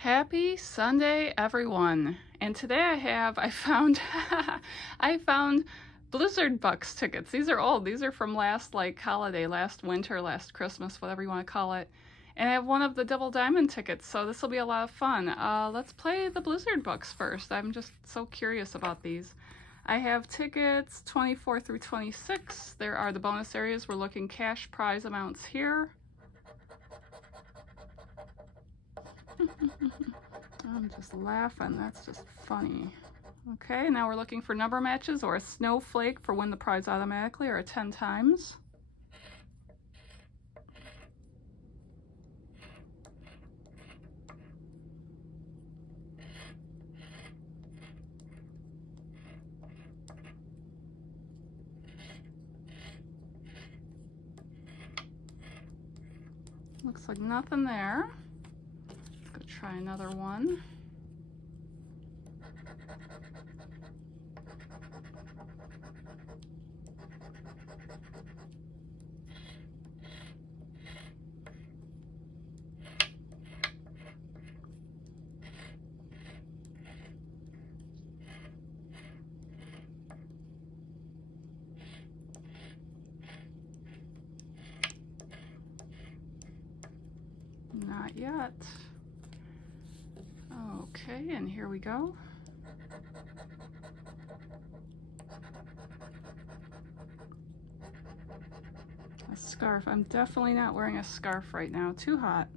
Happy Sunday, everyone. And today I found I found Blizzard Bucks tickets. These are old. These are from last holiday, last winter, last Christmas, whatever you want to call it. And I have one of the Double Diamond tickets, so this will be a lot of fun. Let's play the Blizzard Bucks first. I'm just so curious about these. I have tickets 24 through 26. There are the bonus areas. We're looking cash prize amounts here. I'm just laughing. That's just funny. Okay, now we're looking for number matches or a snowflake for win the prize automatically or a 10 times. Looks like nothing there. Let's go try another one. Not yet. Okay, and here we go. A scarf. I'm definitely not wearing a scarf right now. Too hot.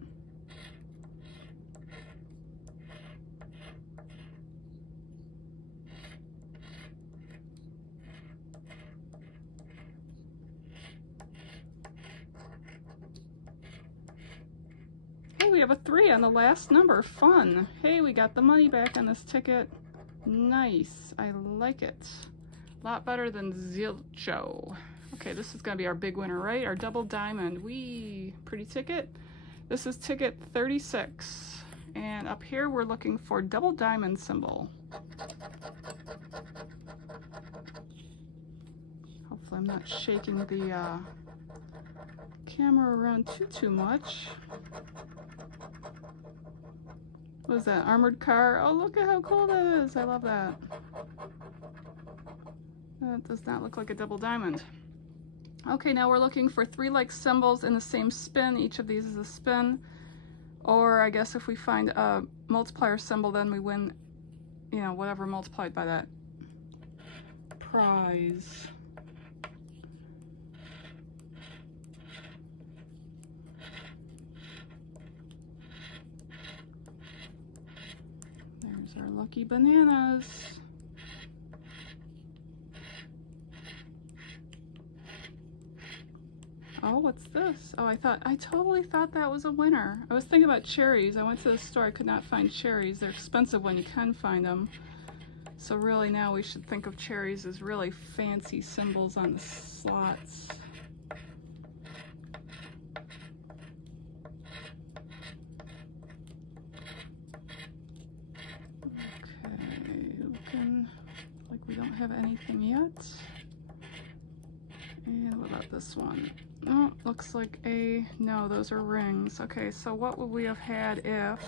We have a 3 on the last number. Fun. Hey, we got the money back on this ticket. Nice. I like it. A lot better than Zilcho. Okay, this is going to be our big winner, right? Our double diamond. Whee! Pretty ticket. This is ticket 36. And up here, we're looking for double diamond symbol. Hopefully I'm not shaking the camera around too much. What is that? Armored car? Oh, look at how cool that is. I love that. That does not look like a double diamond. Okay, now we're looking for 3 like symbols in the same spin. Each of these is a spin. Or I guess if we find a multiplier symbol, then we win, you know, whatever multiplied by that prize. There's our lucky bananas. Oh, what's this? Oh, I totally thought that was a winner. I was thinking about cherries. I went to the store, I could not find cherries. They're expensive when you can find them. So really now we should think of cherries as really fancy symbols on the slots. We don't have anything yet. And what about this one? Oh, looks like no, those are rings. Okay, so what would we have had if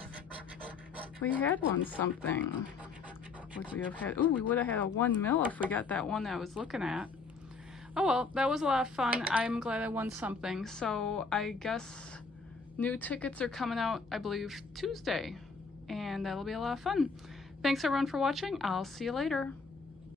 we had won something? Would we have had, ooh, we would have had a 1 mil if we got that one that I was looking at. Oh well, that was a lot of fun. I'm glad I won something. So I guess new tickets are coming out, I believe, Tuesday. And that'll be a lot of fun. Thanks everyone for watching. I'll see you later.